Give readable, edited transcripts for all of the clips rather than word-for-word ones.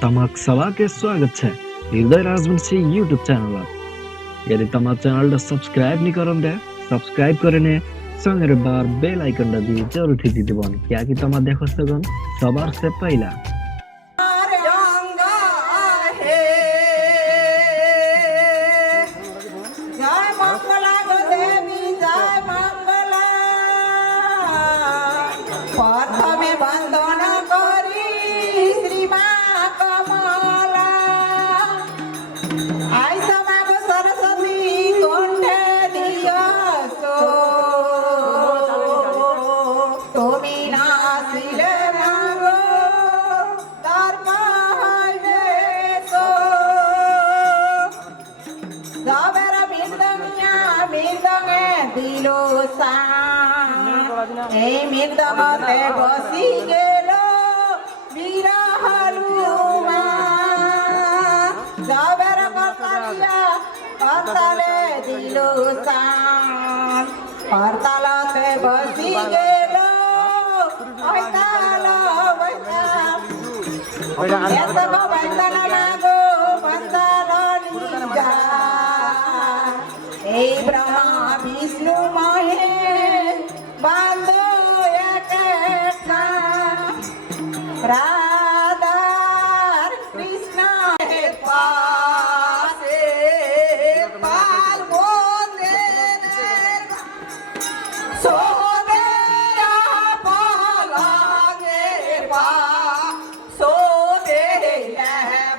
તમાક સવા કે સ્વાગત છે હૃદય રાજવંશી યુટ્યુબ ચેનલ यदि તમે ચેનલ સબસ્ક્રાઇબ नहीं करन दे सब्सक्राइब કરીને संगे बार बेल आइकन दबी जरूर थी दीवन क्या कि तमा देखो सगन सबार से पहला मिर्दमते बसी गेलो बिरहलुमा जबर करतालिया करताले दिलो सान करतालते बसी गेलो ओइतालो बैता एतको बंदना नागो बंदना निजा ए ब्रह्मा विष्णु महेश बांधो राधा कृष्ण पासे पाल बोले सोने पाला गे पा सोने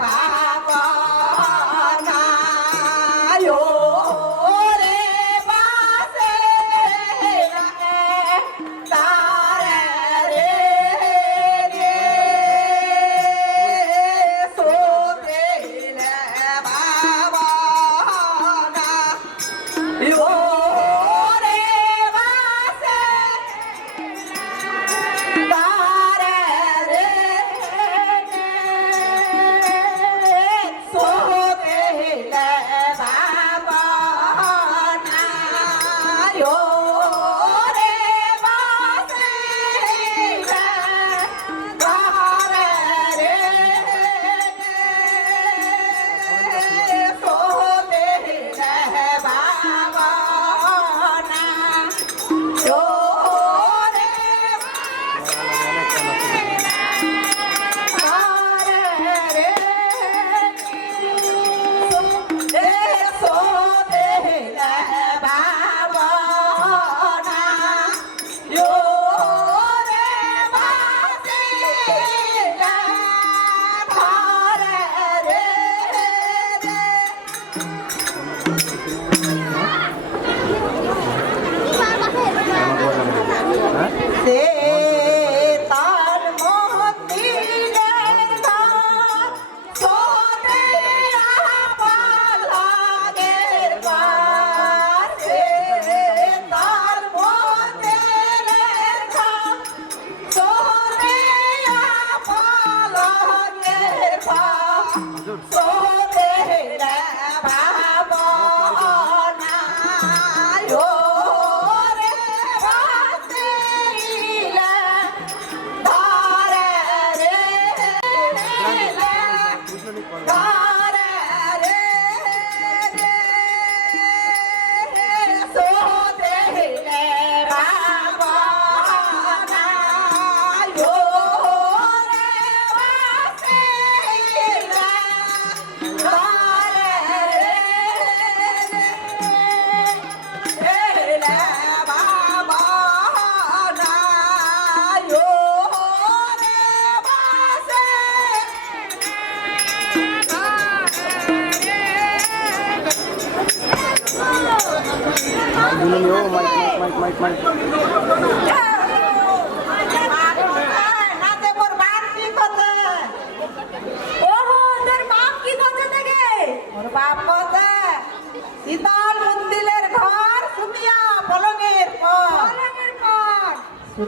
बाबा ना यो रे बासे तारे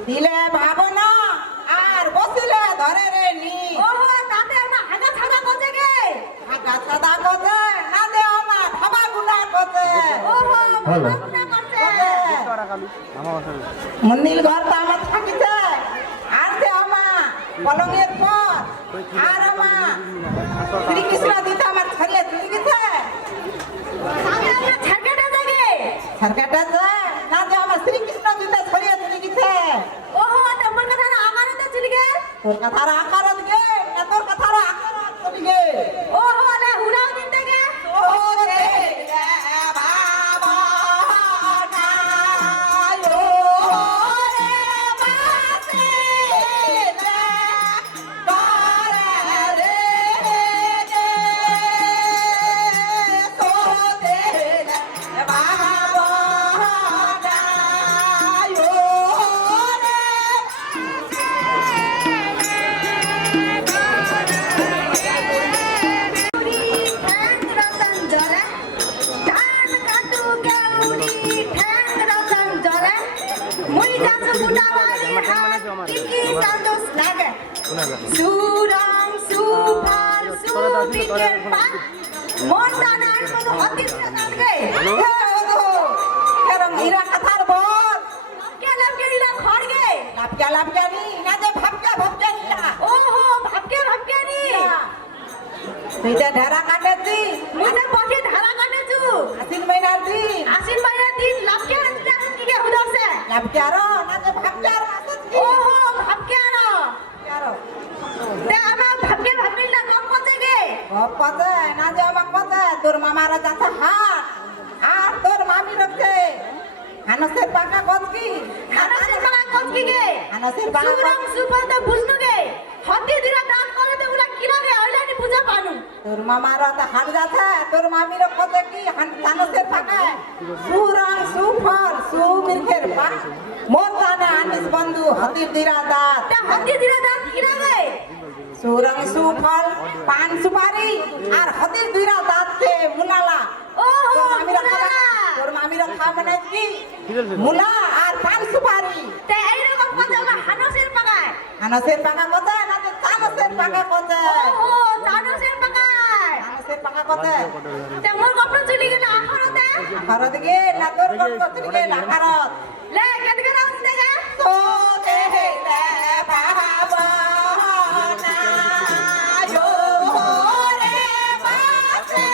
দিলে ভাবনা আর বসিলে ধরে রে নি ওহো তাতে আমা আগা ছাড়া কোজে গে আগা ছাড়া কোজে না দে আমা ভাবা গুলা কোজে ওহো ভাবা গুলা কোজে মন্দির ঘর তো আমার থাকিছে আর দে আমা পলঙের পর আর আমা শ্রীকৃষ্ণ দিতে আমার ছড়িয়ে চলে গেছে সরকারটা যায় না যে আমার শ্রীকৃষ্ণ দিতে ছড়িয়ে চলে গেছে তোর কথার আকারত গে না তোর কথার আকারত চলে গে ও রে বাবা না ও রে বাসে রে করে রে রে সোতে রে বাবা না ও রে Surang supal subiker pak montanan manu hatir jalan ke কেরম হীরা কথার বল kelam ke ila khor ge লাপকা নি না যে ভাবকা নি না oho bhabke ni তুই যে ঢারা কাটে দি mujhe pakhe dhara kate chu আশ্বিন মহিনার দিন asin bayar din lapke ante ki ge hudar se লাপকারো না যে ভাবকার মাসত কি oho bhabke ano কারো te ama bhabke na kom kote ge কতে না যে আমাক কতে তোর মামার যাচ্ছে হাট আর তোর মামি রচ্ছে হানসের পাকা কত কি Hanasir kala kot ki ge হানসের পাকা surang supal ta bujnu ge hatir dira dant kore te ula kila ge oila ni puja panu তোর মামার তো হাট যাচ্ছে তোর মামির কতে কি হানসের পাকা সুরং সুফল সুমির্খের পা মোর জানে আনিস বন্ধু হাতির দিরা দাঁত te hatir dira dant kila ge সুরং সুফল পান সুপারি আর হাতির দিরা দাঁতকে মুলালা oho তোর মামির খাবে কি মুলা আর পান সুপারি te ei rokom kote ula hanasir pagai আনাসের পাকা কত না যে চানসের পাকা কত oho chanusir pagai আনাসের পাকা কত te mor kopro chuli gele akharate Bharat গে না তোর কত থেকে লাখারত le kedike raus dege তো দেহে রে বাবা না যো রে বাসে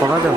পকা যাও